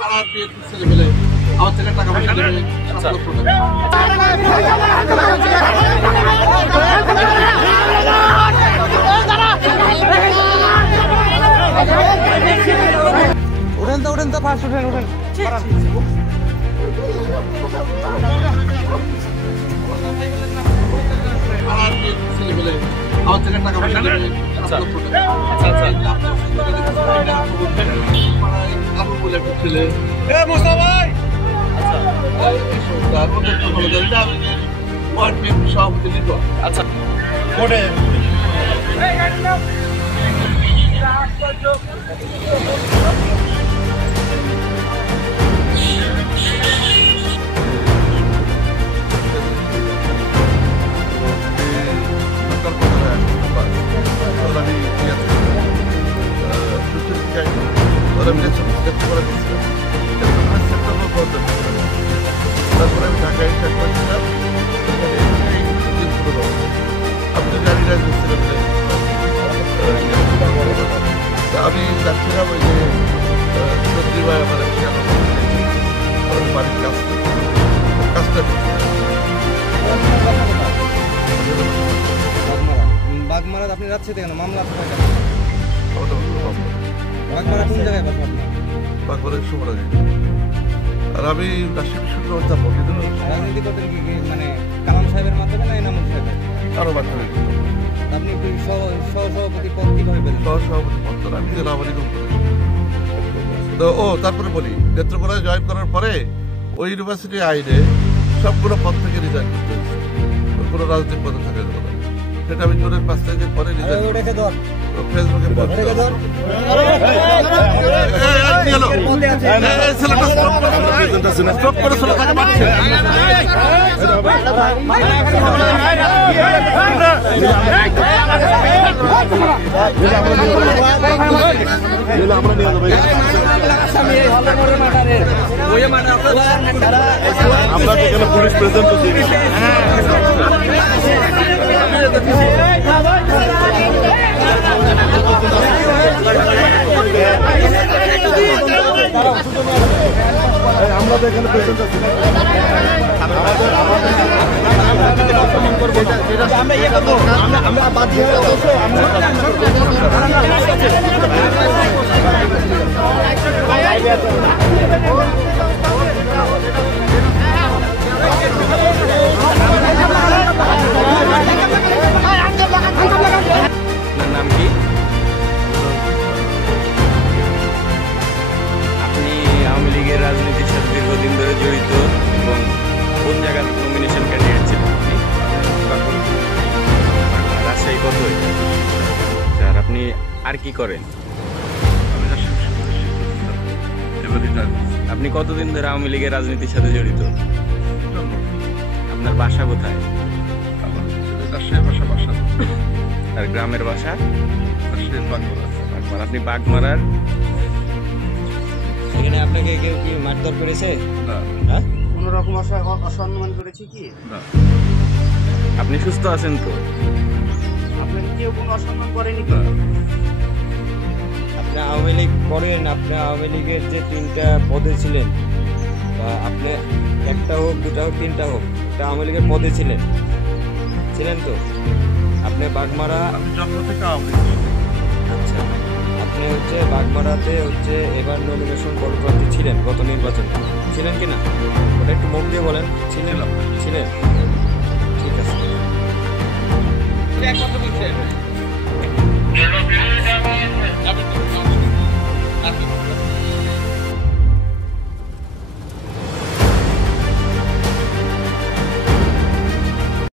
পাড়ার বিএনপি ছেলে মিলে আমার থেকে টাকা পয়সা নেবে 7 লক্ষ টাকা। উঠেন তো ফার্স্ট উঠেন পাড়ার বিএনপি ছেলে মিলে আমার থেকে টাকা পয়সা নেবে 7 লক্ষ টাকা। পাড়ায় আলু বলে একটা ছেলে সভাপতি লিটন। আচ্ছা কোটে তারপরে আমি ঢাকায় করেছিলাম, আপনি গাড়ি রাজ করছিলেন। আমি যাচ্ছিলাম ওই যে সবজি ভাই আমার বাড়ির কাজটা বাগমারা আপনি যাচ্ছে কেন মামলা আছে বাগমারা কোন জায়গায় কথা আপনার বাগমারের সময় আর আমি রাজশাহী বিশ্ববিদ্যালয় যাবো কিন্তু রাজনীতি করতেন কি মানে কালাম সাহেবের মাধ্যমে না এনামুল সাহেবের আরো মাধ্যমে আপনি সহসভাপতি পদ কিভাবে পেলেন? সহসভাপতি পদ আমি জেলা আওয়ামী লীগ তো তারপরে বলি নেত্রকোনায় জয়েন করার পরে ওই ইউনিভার্সিটি আইনে সবগুলো পদ থেকে রিজাইন করতে হয়েছে, কোনো রাজনৈতিক পদে থাকে যাবে না। সেটা আমি জোরের 5 তারিখের পরে রিজাইন ফেসবুকে আমরা এখানে পুলিশ প্রেজেন্ট আমরা তো এখানে প্রেজেন্ট আছি আমরা ইয়ে করবো আমরা বাদ নাম কি? আপনি আওয়ামী লীগের রাজনীতির সাথে দীর্ঘদিন ধরে জড়িত এবং কোন জায়গার নমিনেশন ক্যান্ডিডেট ছিলেন আপনি? রাজশাহী কত? স্যার আপনি আর কি করেন? আপনি কতদিন ধরে আওয়ামী লীগের রাজনীতির সাথে জড়িত? আপনার বাসা কোথায়? আর গ্রামের বাসা? আপনি বাগমারার? এখানে আপনাকে কেউ কি মারধর করেছে? হ্যাঁ? কোন রকম অসম্মান করেছে কি? আপনি সুস্থ আছেন তো? আপনাকে কেউ কোনো অসম্মান করেনি কি? আপনি আওয়ামী লীগ করেন, আপনি আওয়ামী লীগের যে 3টা পদে ছিলেন, বা আপনি 1টা হোক 2টা হোক 3টা হোক, এটা আওয়ামী লীগের পদে ছিলেন তো? আপনি বাগমারা জন্ম থেকে আওয়ামী আচ্ছা, আপনি বাগমারাতে এবার নমিনেশন পদপ্রার্থী ছিলেন গত নির্বাচনে, ছিলেন কিনা ওটা একটু মুখ দিয়ে বলেন। ছিলেন? ঠিক আছে।